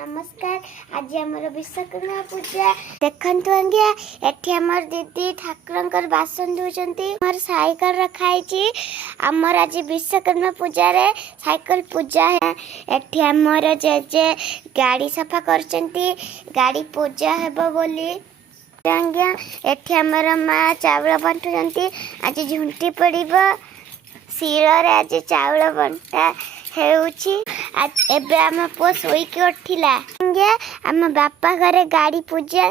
नमस्कार। आज आमर विश्वकर्मा पूजा देखंतु आज्ञा एठी हमर दीदी ठाकुरंकर बासन दोचंती हमर साइकिल रखाई आमर आज विश्वकर्मा पूजा रे साइकिल पूजा है। एठी हमर जेजे गाड़ी सफा करचंती गाड़ी पूजा हेबो बोली आज्ञा एठी हमर माँ चावल बंटुचंती आज झुंटी पड़िबो शिଳରେ आज चावल बंटा हेउची आज एबे आम पुआ शोईकी उठिला आम बापा घरे गाड़ी पूजा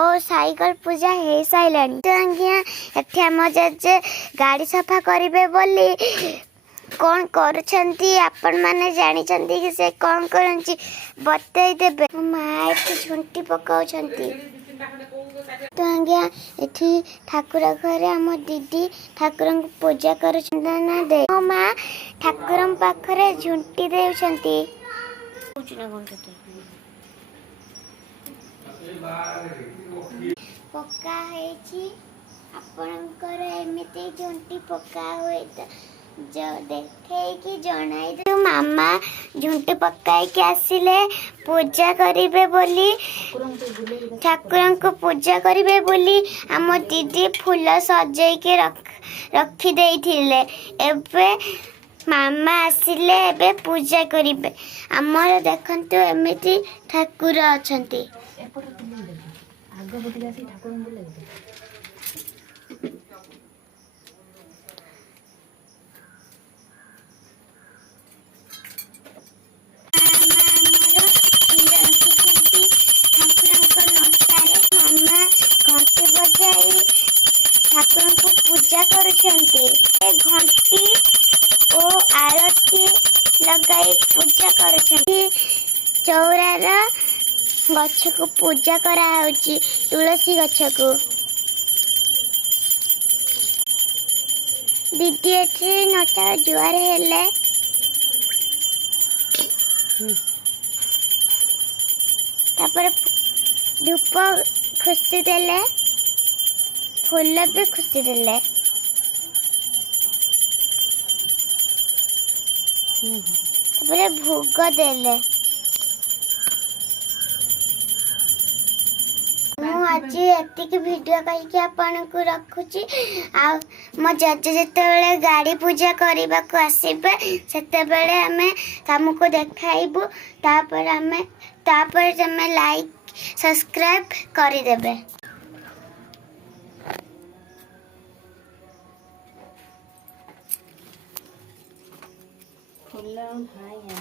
और साइकिल पूजा हो साइलानी आज्ञा एठी आम जेजे गाड़ी सफा करिवे बोली कौन करुछंती आपण माने जानिछंती कि से कौन करंची बतई देबे माँ एठी झुंटी पकाउछंती तो आज्ञा एठी ठाकुर घरे आम दीदी ठाकुर पूजा करुछंती दे माँ ठाकुर पाखरे झुंटी देउछंती पक्का है आपणकर एमती झुंटी पक्का हुए तो जो देखे कि जनाई दे मामा झुंटी पक्काई के आसिले पूजा करिवे बोली ठाकुर को पूजा करिवे बोली आम दीदी फूल सजाई के रखी देइथिले एबे मामा आसिले एबे पूजा करिवे आमर देखंतु एमिति ठाकुर अछंती ठाकुर को पूजा करुछंती घंटी ओ आरती लगाई पूजा करुछंती चौरार गछ को पूजा करा होची तुलसी गछ को दीदी एठी नटा जुआर हेले तापर धूप खुशी देले फूल भी खुशी देले तापर भोग देले आज एतिक वीडियो करके आपन को रखुची आ मो जजे जेते गाड़ी पूजा करबा को आसीबे सेते बेले हमें तुमको देखाइबू तापर हमें लाइक सब्सक्राइब कर देबे। फुल्ला हाय या